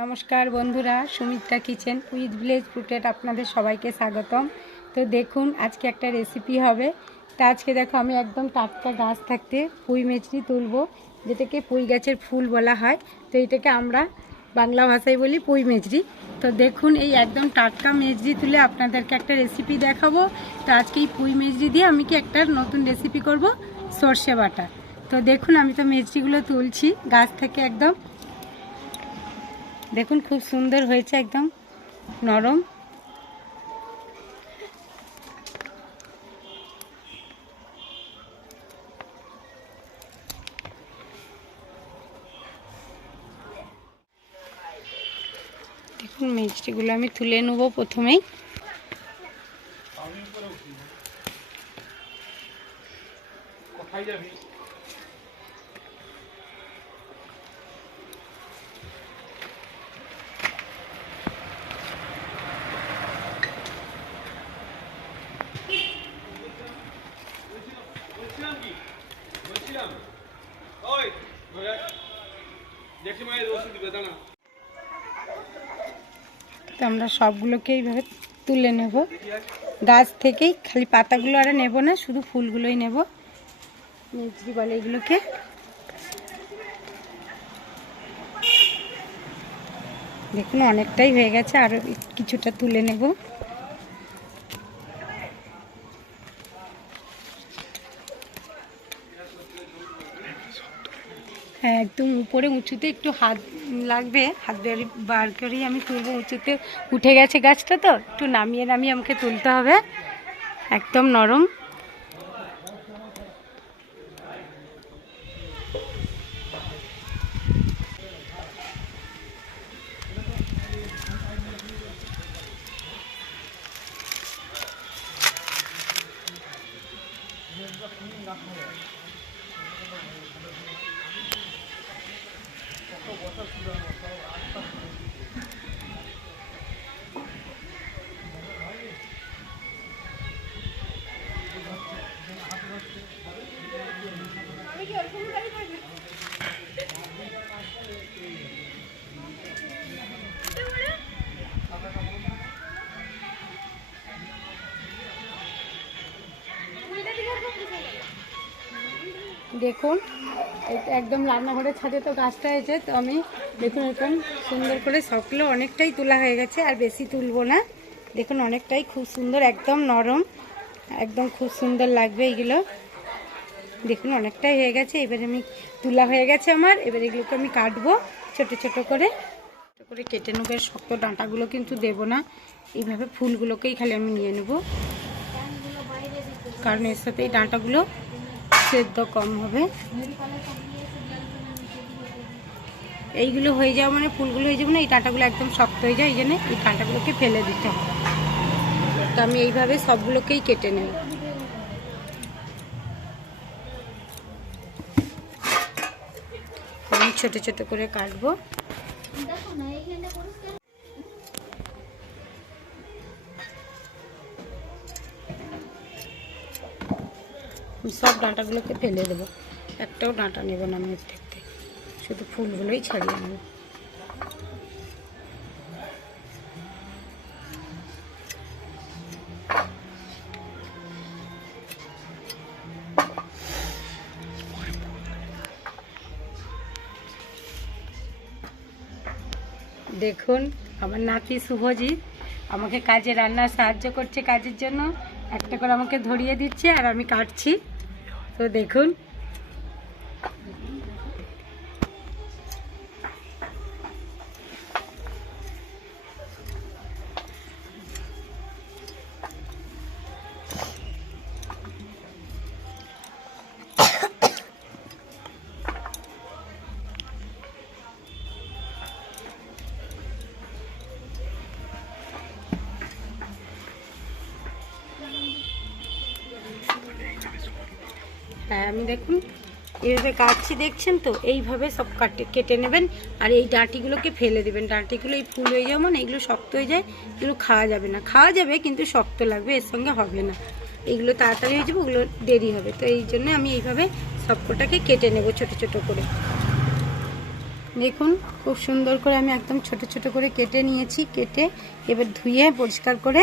নমস্কার বন্ধুরা, Sumitra kitchen with village food আপনাদের সবাইকে স্বাগতম। তো দেখুন, আজকে একটা রেসিপি হবে। তা আজকে দেখো, আমি একদম টাটকা গাছ থাকতে পুঁই মেচড়ি তুলবো, যেটাকে পুঁই গাছের ফুল বলা হয়। তো এটাকে আমরা বাংলা ভাষায় বলি পুঁই মেচড়ি তো দেখুন, এই একদম টাটকা মেজরি তুলে আপনাদেরকে একটা রেসিপি দেখাবো। তো আজকে এই পুঁই মেজরি দিয়ে আমি কি একটা নতুন রেসিপি করব? সর্ষে বাটা। তো দেখুন, আমি তো মেজরিগুলো তুলছি, গাছ থেকে একদম দেখুন খুব সুন্দর হয়েছে একদম নরম। দেখুন মিষ্টিগুলো আমি তুলে নেব প্রথমেই। তো আমরা সবগুলোকে এইভাবে তুলে নেব। গাছ থেকেই খালি পাতাগুলো আর নেব না, শুধু ফুলগুলোই নেব। মিষ্টি বলে এগুলোকে। দেখুন, অনেকটাই হয়ে গেছে আরও কিছুটা তুলে নেব। একদম উপরে উঁচুতে একটু হাত লাগবে, হাত বার করেই আমি তুলবো, উঁচুতে উঠে গেছে গাছটা তো, একটু নামিয়ে নামিয়ে আমাকে তুলতে হবে, একদম নরম। 我说我说十分完了 দেখুন একদম রান্নাঘরের ছাদে তো গাছটা হয়েছে তো আমি দেখুন এরকম সুন্দর করে সবগুলো অনেকটাই তোলা হয়ে গেছে, আর বেশি তুলবো না। দেখুন, অনেকটাই খুব সুন্দর, একদম নরম, একদম খুব সুন্দর লাগবে এইগুলো। দেখুন, অনেকটাই হয়ে গেছে, এবারে আমি তুলা হয়ে গেছে আমার, এবার এগুলোকে আমি কাটবো ছোট ছোট করে। ছোট করে কেটে নেব শক্ত ডাঁটাগুলো কিন্তু দেবো না, এইভাবে ফুলগুলোকেই খালি আমি নিয়ে নেব। কারণ এর সাথে এই ডাঁটাগুলো সেদ্ধ কম হবে। এইগুলো হয়ে যাওয়া মানে ফুলগুলো হয়ে যাবে না, এই ডাঁটাগুলো একদম শক্ত হয়ে যায়, এই জন্য এই ডাঁটাগুলোকে ফেলে দিতে হবে। তো আমি এইভাবে সবগুলোকেই কেটে নেব। আমি ছোট ছোট করে কাটবো। আমি সব ডাঁটাগুলোকে ফেলে দেবো। একটাও ডাঁটা নেব না আমি থেকে শুধু ফুলগুলোই ছাড়িয়ে নেব। দেখুন, আমার নাতি শুভজিৎ আমাকে কাজে রান্নার সাহায্য করছে কাজের জন্য। একটা করে আমাকে ধরিয়ে দিচ্ছে আর আমি কাটছি। তো দেখুন হ্যাঁ আমি দেখুন এইভাবে কাটছি দেখছেন তো, এইভাবে সব কাটে, কেটে নেবেন, আর এই ডাঁটিগুলোকে ফেলে দেবেন। ডাঁটিগুলো এই ফুল হয়ে যাওয়া মানে এগুলো শক্ত হয়ে যায়, এগুলো খাওয়া যাবে না। খাওয়া যাবে, কিন্তু শক্ত লাগবে, এর সঙ্গে হবে না। এগুলো তাড়াতাড়ি হয়ে যাবে, ওগুলো দেরি হবে। তো এই জন্য আমি এইভাবে সবকটাকে কেটে নেব ছোট ছোট করে। দেখুন, খুব সুন্দর করে আমি একদম ছোট ছোট করে কেটে নিয়েছি, কেটে এবার ধুয়ে পরিষ্কার করে,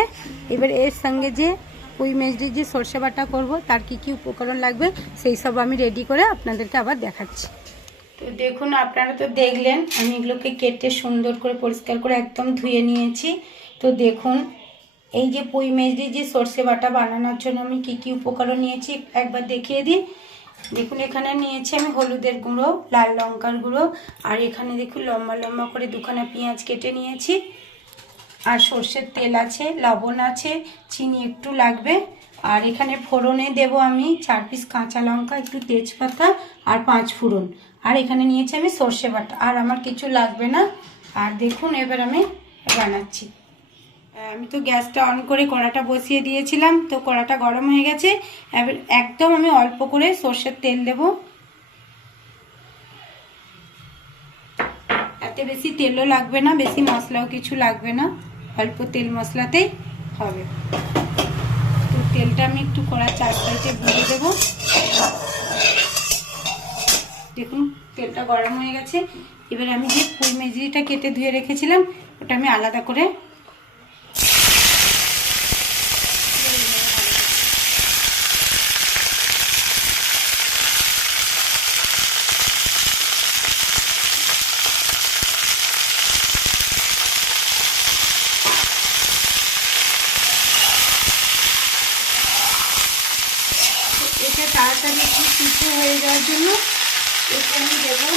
এবার এর সঙ্গে যে পুঁই মেজরির যে সর্ষে বাটা করব, তার কি কি উপকরণ লাগবে, সেই সব আমি রেডি করে আপনাদেরকে আবার দেখাচ্ছি। তো দেখুন, আপনারা তো দেখলেন, আমি এগুলোকে কেটে সুন্দর করে পরিষ্কার করে একদম ধুয়ে নিয়েছি। তো দেখুন, এই যে পুঁই মেজরি যে সর্ষে বাটা বানানোর জন্য আমি কি কি উপকরণ নিয়েছি, একবার দেখিয়ে দিই। দেখুন, এখানে নিয়েছি আমি হলুদের গুঁড়ো, লাল লঙ্কার গুঁড়ো, আর এখানে দেখুন, লম্বা লম্বা করে দুখানা পেঁয়াজ কেটে নিয়েছি। আর সর্ষের তেল আছে, লবণ আছে, চিনি একটু লাগবে। আর এখানে ফোড়নে দেব আমি চার পিস কাঁচা লঙ্কা, একটু তেজপাতা আর পাঁচ ফোড়ন। আর এখানে নিয়েছি আমি সর্ষে বাটা। আর আমার কিছু লাগবে না। আর দেখুন, এবার আমি বানাচ্ছি। আমি তো গ্যাসটা অন করে কড়াটা বসিয়ে দিয়েছিলাম, তো কড়াটা গরম হয়ে গেছে। এবার একদম আমি অল্প করে সর্ষের তেল দেব। এতে বেশি তেলও লাগবে না, বেশি মশলাও কিছু লাগবে না। অল্প তেল মশলাতেই হবে। তো তেলটা আমি একটু কড়া চার পাইতে ভুলে দেবো। দেখুন, তেলটা গরম হয়ে গেছে। এবার আমি যে ফুল মেজরিটা কেটে ধুয়ে রেখেছিলাম, ওটা আমি আলাদা করে এটা তাড়াতাড়ি একটু সিদ্ধ হয়ে যাওয়ার জন্য এতে আমি দেবো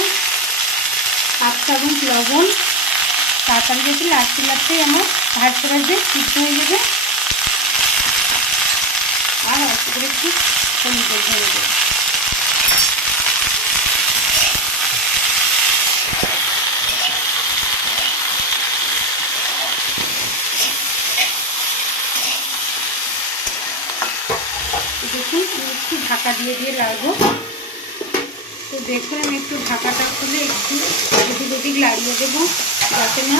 হাফ লবণ তাড়াতাড়ি যদি লাচতে লাচতেই আমার ভাজতে ভাজতে সিদ্ধ হয়ে যাবে। আর অল্প করে একটু হলুদ ধরে দেবো দেখুন, একটু ঢাকা দিয়ে দিয়ে লাগবো তো দেখুন, আমি একটু ঢাকাটা খুলে একটু এদিক ওদিক লাগিয়ে দেবো, যাতে না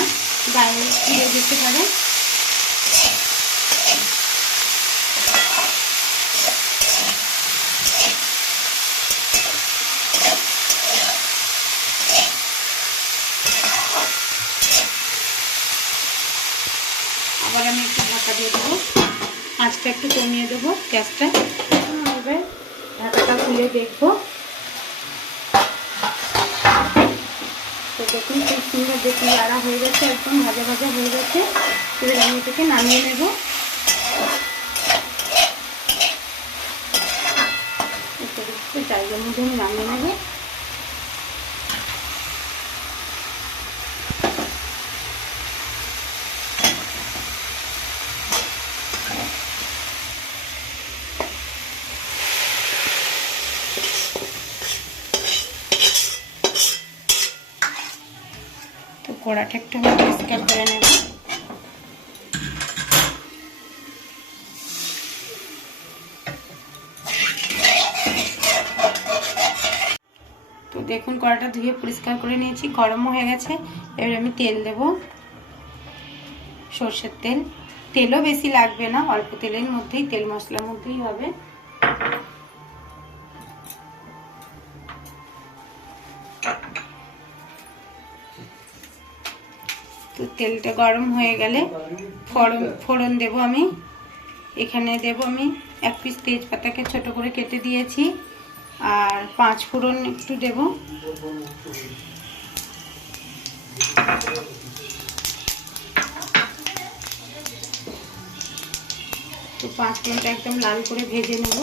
গায়ে ফিরে যেতে পারে। আবার আমি একটু ঢাকা দিয়ে দেবো, আঁচটা একটু কমিয়ে দেবো, গ্যাসটা। এবার ঢাকাটা খুলে দেখব। দেখুন খুব সুন্দর দেখুন আড়া হয়ে গেছে, একদম ভাজা ভাজা হয়ে গেছে, এবার আমি এটাকে নামিয়ে নেব। এটা দেখতে চাইলে মধ্যে আমি নামিয়ে তো একটু আমি পরিষ্কার করে নেব তো দেখুন কড়াটা ধুয়ে পরিষ্কার করে নিয়েছি, গরমও হয়ে গেছে, এবার আমি তেল দেব। সর্ষের তেল। তেলও বেশি লাগবে না, অল্প তেলের মধ্যেই, তেল মশলার মধ্যেই হবে। তেলটা গরম হয়ে গেলে ফোড়ন ফোড়ন দেবো আমি। এখানে দেব আমি এক পিস তেজপাতাকে ছোট করে কেটে দিয়েছি। আর পাঁচ ফোড়ন একটু দেব। তো পাঁচ ফোড়নটা একদম লাল করে ভেজে নেব।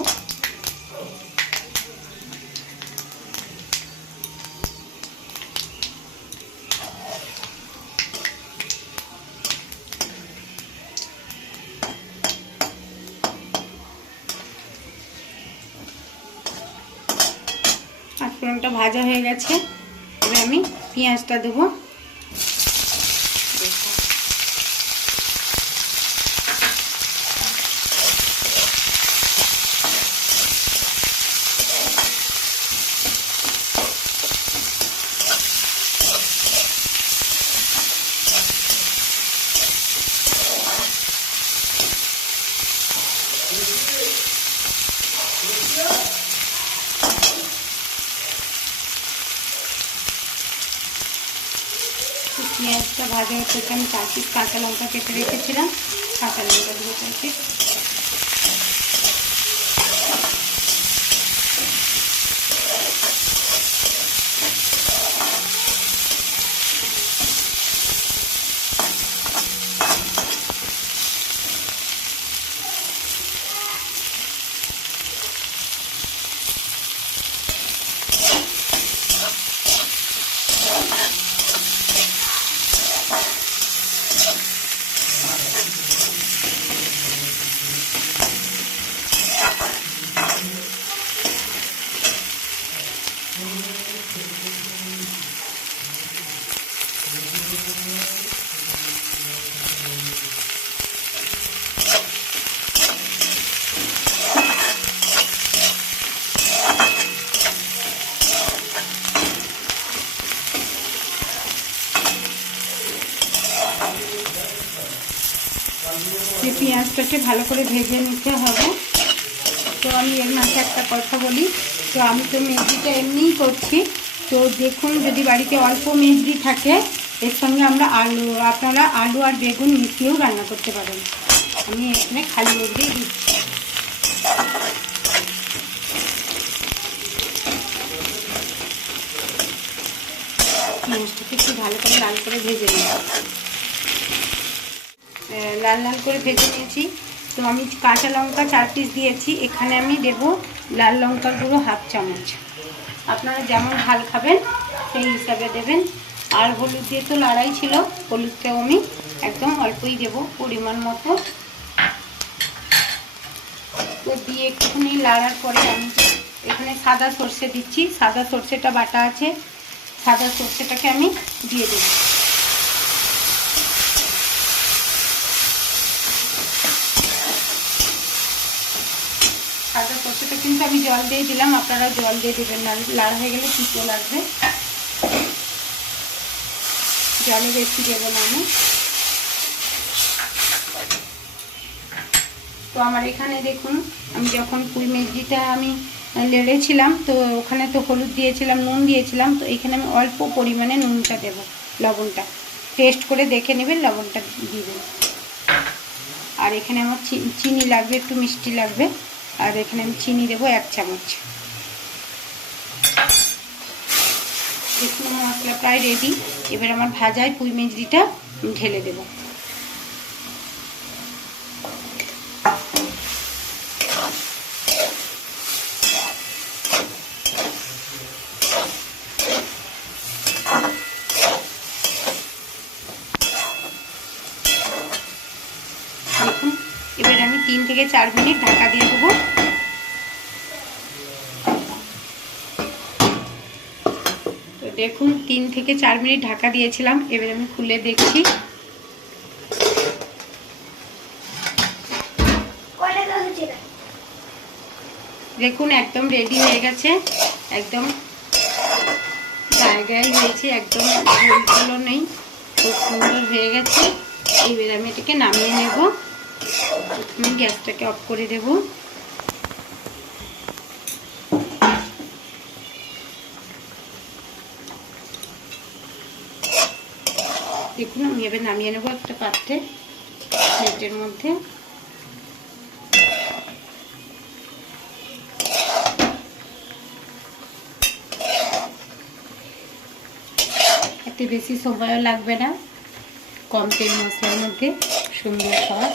পাঁচফোড়নটা ভাজা হয়ে গেছে। এবার আমি পেঁয়াজটা দেবো। ভাজা হচ্ছে। আমি চার পিস কাঁচা লঙ্কা কেটে রেখেছিলাম। কাঁচা লঙ্কা দিয়ে চার পিস যে পেঁয়াজটাকে ভালো করে ভেজে নিতে হবে। তো আমি এর মাঝে একটা কথা বলি। তো আমি তো মেথিটা এমনিই করছি। তো দেখুন যদি বাড়িতে অল্প মেথি থাকে, এর সঙ্গে আমরা আলু, আপনারা আলু আর বেগুন মিশিয়েও রান্না করতে পারেন। আমি এখানে খালি মেথি দিচ্ছি। পেঁয়াজটাকে একটু ভালো করে লাল করে ভেজে নিই লাল লাল করে ভেজে নিয়েছি। তো আমি কাঁচা লঙ্কা চার পিস দিয়েছি। এখানে আমি দেব লাল লঙ্কার গুঁড়ো হাফ চামচ। আপনারা যেমন ঝাল খাবেন, সেই হিসাবে দেবেন। আর হলুদ দিয়ে তো লড়াই ছিল, হলুদটাও আমি একদম অল্পই দেব পরিমাণ মতো। তো দিয়ে একটুখানি লাড়ার পরে আমি এখানে সাদা সর্ষে দিচ্ছি। সাদা সর্ষেটা বাটা আছে। সাদা সর্ষেটাকে আমি দিয়ে দেবো। সাদা সর্ষেটা কিন্তু আমি জল দিয়ে দিলাম, আপনারা জল দিয়ে দেবেন না। লাল হয়ে গেলে তিতো লাগবে। জলে বেশি দেবো না আমি। তো আমার এখানে দেখুন, আমি যখন পুঁই মেজরিটা আমি লেড়েছিলাম তো ওখানে তো হলুদ দিয়েছিলাম, নুন দিয়েছিলাম, তো এখানে আমি অল্প পরিমাণে নুনটা দেব, লবণটা। টেস্ট করে দেখে নেবেন, লবণটা দিবেন। আর এখানে আমার চিনি লাগবে, একটু মিষ্টি লাগবে। আর এখানে আমি চিনি দেবো এক চামচ। দেখুন, আমার মশলা প্রায় রেডি এবার আমার ভাজায় পুঁই মেজরিটা ঢেলে দেব। দেখুন এবার আমি তিন থেকে চার মিনিট ঢাকা দিয়ে দেবো। তো দেখুন, তিন থেকে চার মিনিট ঢাকা দিয়েছিলাম, এবার আমি খুলে দেখছি। দেখুন, একদম রেডি হয়ে গেছে, একদম জায়গায় হয়েছে, একদম ঝোলগুলো নেই, খুব সুন্দর হয়ে গেছে। এবার আমি এটাকে নামিয়ে নেব। প্রথমে গ্যাসটাকে অফ করে দেব। দেখুন, আমি এবার নামিয়ে নেব একটা পাত্রে, প্লেটের মধ্যে। বেশি সময়ও লাগবে না। কম তেল মশলার মধ্যে সুন্দর স্বাদ।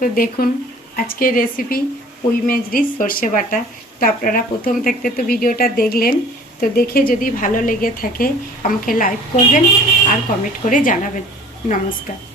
তো দেখুন আজকের রেসিপি পুঁই মেজরি সর্ষে বাটা। তো আপনারা প্রথম থেকে তো ভিডিওটা দেখলেন, তো দেখে যদি ভালো লেগে থাকে, আমাকে লাইক করবেন আর কমেন্ট করে জানাবেন। নমস্কার।